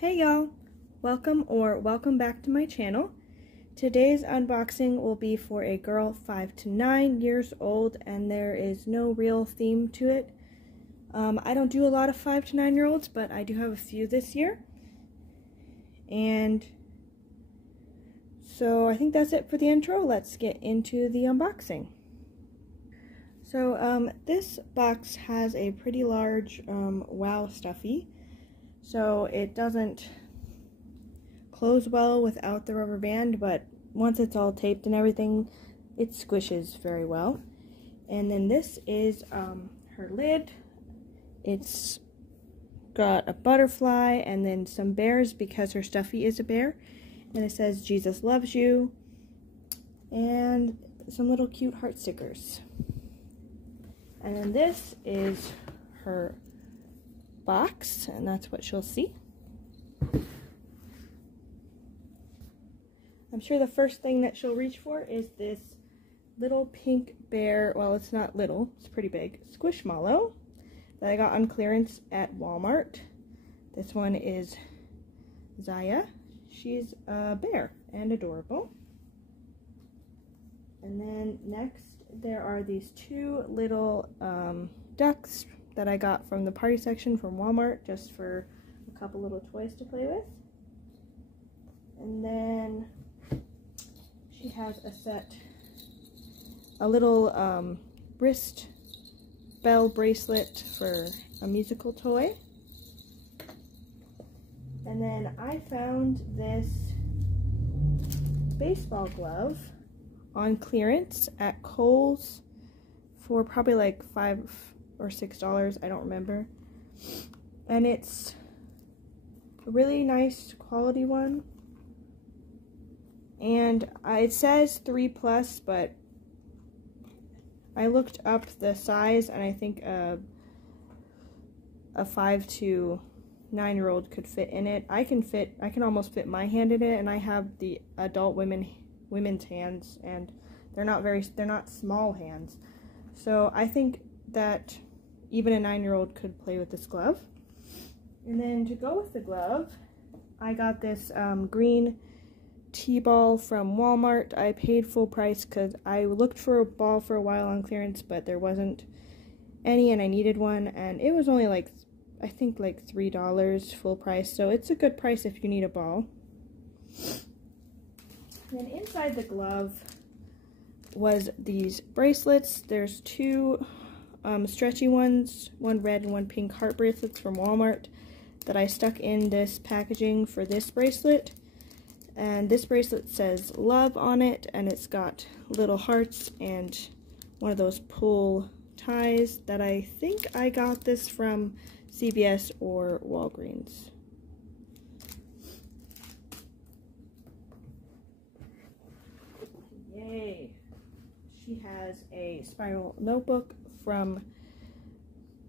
Hey y'all, welcome back to my channel. Today's unboxing will be for a girl 5 to 9 years old, and there is no real theme to it. I don't do a lot of 5 to 9 year olds, but I do have a few this year. And so I think that's it for the intro. Let's get into the unboxing. So this box has a pretty large wow stuffie. So it doesn't close well without the rubber band, but once it's all taped and everything, it squishes very well. And then this is her lid. It's got a butterfly and then some bears because her stuffie is a bear. And it says Jesus loves you. And some little cute heart stickers. And then this is her box, and that's what she'll see. I'm sure the first thing that she'll reach for is this little pink bear, well, it's not little, it's pretty big, Squishmallow that I got on clearance at Walmart. This one is Zaya. She's a bear and adorable. And then next there are these two little ducks that I got from the party section from Walmart just for a couple little toys to play with. And then she has a little wrist bell bracelet for a musical toy. And then I found this baseball glove on clearance at Kohl's for probably like $5 or $6, I don't remember. And it's a really nice quality one. And it says 3+, but I looked up the size, and I think a 5 to 9 year old could fit in it. I can almost fit my hand in it, and I have the adult women's hands, and they're not small hands. So I think that even a 9-year-old could play with this glove. And then to go with the glove, I got this green T-ball from Walmart. I paid full price because I looked for a ball for a while on clearance, but there wasn't any, and I needed one, and it was only like, I think like $3 full price, so it's a good price if you need a ball. And inside the glove was these bracelets. There's two stretchy ones, one red and one pink heart bracelets from Walmart that I stuck in this packaging for this bracelet. And this bracelet says love on it, and it's got little hearts and one of those pull ties that I think I got this from CVS or Walgreens. Yay! She has a spiral notebook from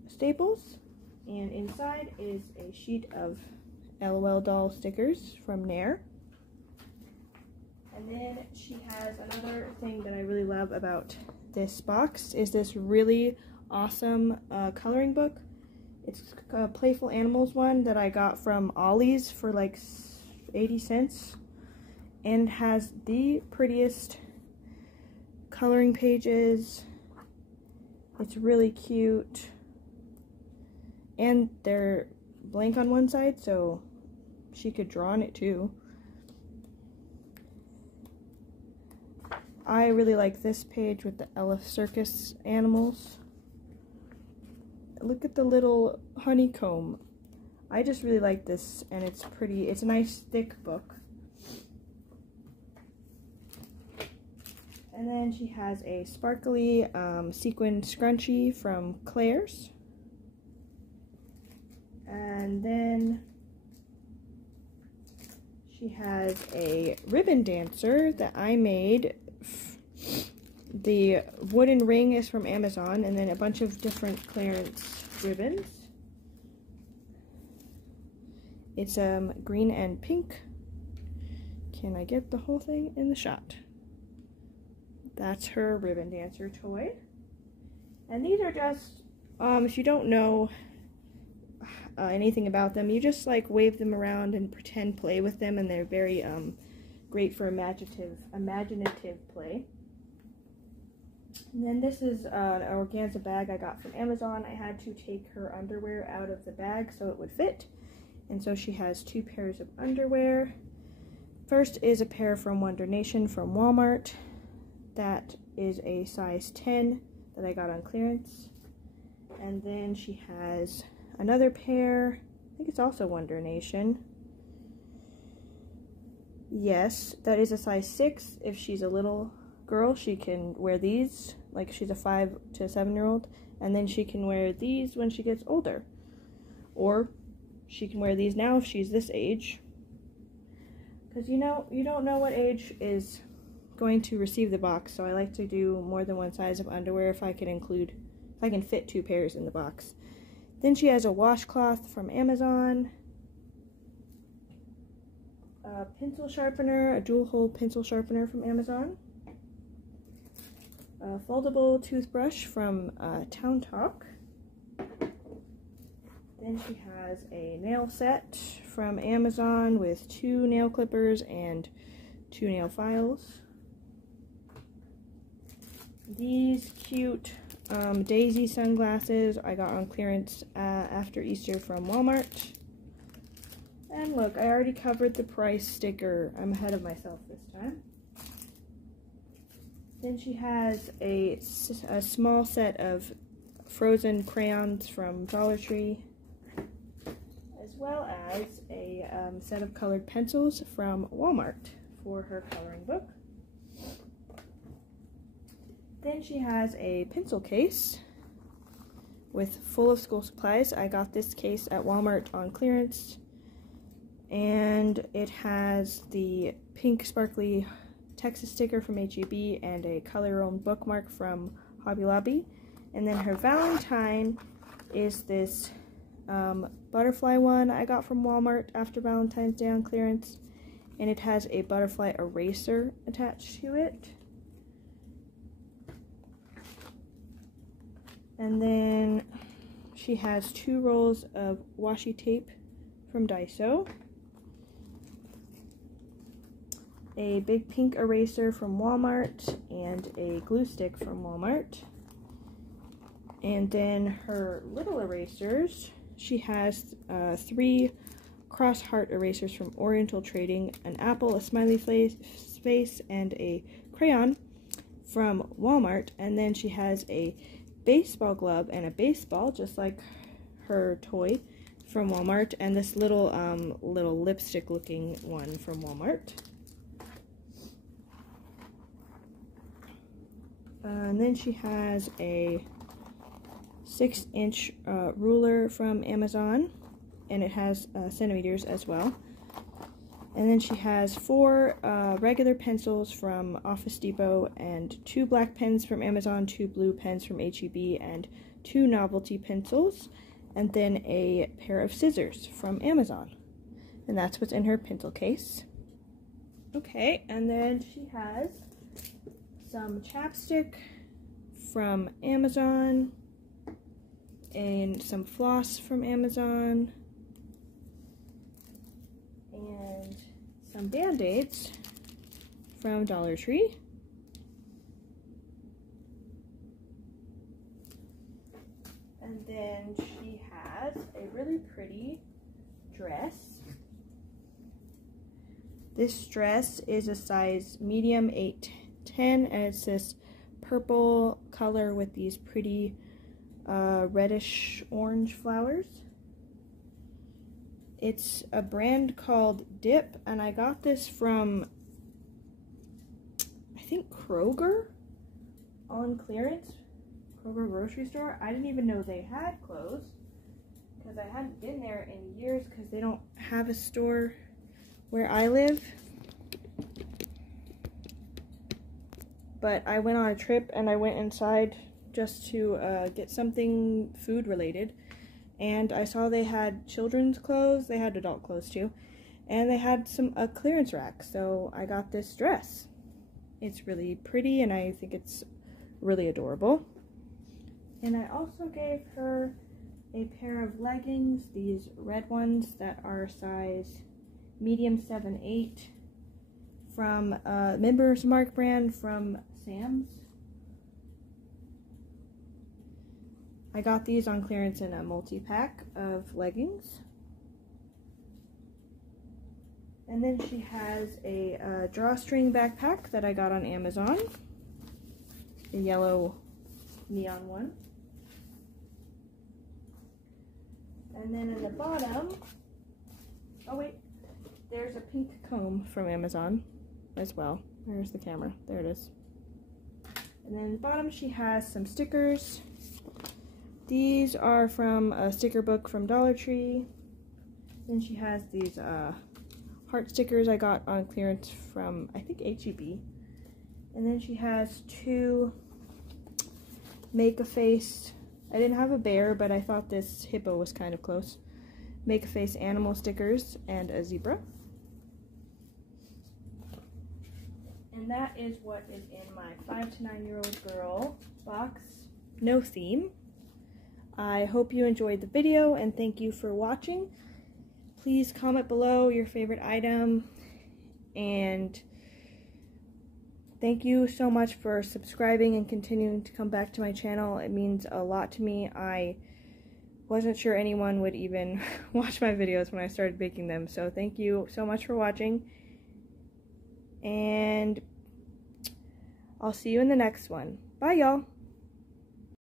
Staples, and inside is a sheet of LOL doll stickers from Nair. And then she has another thing that I really love about this box is this really awesome coloring book. It's a Playful Animals one that I got from Ollie's for like 80 cents, and has the prettiest coloring pages. It's really cute, and they're blank on one side, so she could draw on it too. I really like this page with the Elf Circus animals. Look at the little honeycomb. I just really like this, and it's pretty. It's a nice thick book. And then she has a sparkly sequin scrunchie from Claire's. And then she has a ribbon dancer that I made. The wooden ring is from Amazon, and then a bunch of different clearance ribbons. It's green and pink. Can I get the whole thing in the shot? That's her ribbon dancer toy. And these are just, if you don't know, anything about them. You just like wave them around and pretend play with them, and they're very great for imaginative play. And then this is an organza bag I got from Amazon. I had to take her underwear out of the bag so it would fit. And so she has 2 pairs of underwear. First is a pair from Wonder Nation from Walmart. That is a size 10 that I got on clearance. And then she has another pair. I think it's also Wonder Nation. Yes, that is a size 6. If she's a little girl, she can wear these, like she's a 5 to 7-year-old, and then she can wear these when she gets older. Or she can wear these now if she's this age. Because you don't know what age is going to receive the box, so I like to do more than one size of underwear if I can fit 2 pairs in the box. Then she has a washcloth from Amazon, a pencil sharpener, a dual hole pencil sharpener from Amazon, a foldable toothbrush from Town Talk. Then she has a nail set from Amazon with 2 nail clippers and 2 nail files. These cute Daisy sunglasses I got on clearance after Easter from Walmart. And look, I already covered the price sticker. I'm ahead of myself this time. Then she has a small set of frozen crayons from Dollar Tree, as well as a set of colored pencils from Walmart for her coloring book. Then she has a pencil case full of school supplies. I got this case at Walmart on clearance, and it has the pink sparkly Texas sticker from H-E-B and a color your own bookmark from Hobby Lobby. And then her Valentine is this butterfly one I got from Walmart after Valentine's Day on clearance, and it has a butterfly eraser attached to it. And then she has 2 rolls of washi tape from Daiso, a big pink eraser from Walmart, and a glue stick from Walmart. And then her little erasers, she has 3 cross heart erasers from Oriental Trading, an apple, a smiley face, and a crayon from Walmart. And then she has a baseball glove and a baseball, just like her toy, from Walmart, and this little lipstick looking one from Walmart. And then she has a 6-inch ruler from Amazon, and it has centimeters as well. And then she has 4 regular pencils from Office Depot, and 2 black pens from Amazon, 2 blue pens from H-E-B, and 2 novelty pencils, and then a pair of scissors from Amazon. And that's what's in her pencil case. Okay, and then she has some chapstick from Amazon, and some floss from Amazon, and some Band-Aids from Dollar Tree. And then she has a really pretty dress. This dress is a size medium 8-10, and it's this purple color with these pretty reddish orange flowers. It's a brand called Dip, and I got this from, I think, Kroger on clearance. Kroger grocery store. I didn't even know they had clothes because I hadn't been there in years because they don't have a store where I live. But I went on a trip and I went inside just to get something food related, and I saw they had children's clothes, they had adult clothes too, and they had a clearance rack, so I got this dress. It's really pretty and I think it's really adorable. And I also gave her a pair of leggings, these red ones that are size medium 7/8 from Members Mark brand from Sam's. I got these on clearance in a multi-pack of leggings. And then she has a drawstring backpack that I got on Amazon, a yellow neon one. And then in the bottom, oh wait, there's a pink comb from Amazon as well. There's the camera, there it is. And then in the bottom she has some stickers. These are from a sticker book from Dollar Tree. Then she has these heart stickers I got on clearance from, I think, H-E-B. And then she has two Make-A-Face. I didn't have a bear, but I thought this hippo was kind of close. Make-A-Face animal stickers and a zebra. And that is what is in my 5 to 9-year-old girl box. No theme. I hope you enjoyed the video and thank you for watching. Please comment below your favorite item, and thank you so much for subscribing and continuing to come back to my channel. It means a lot to me. I wasn't sure anyone would even watch my videos when I started making them, so thank you so much for watching, and I'll see you in the next one. Bye, y'all!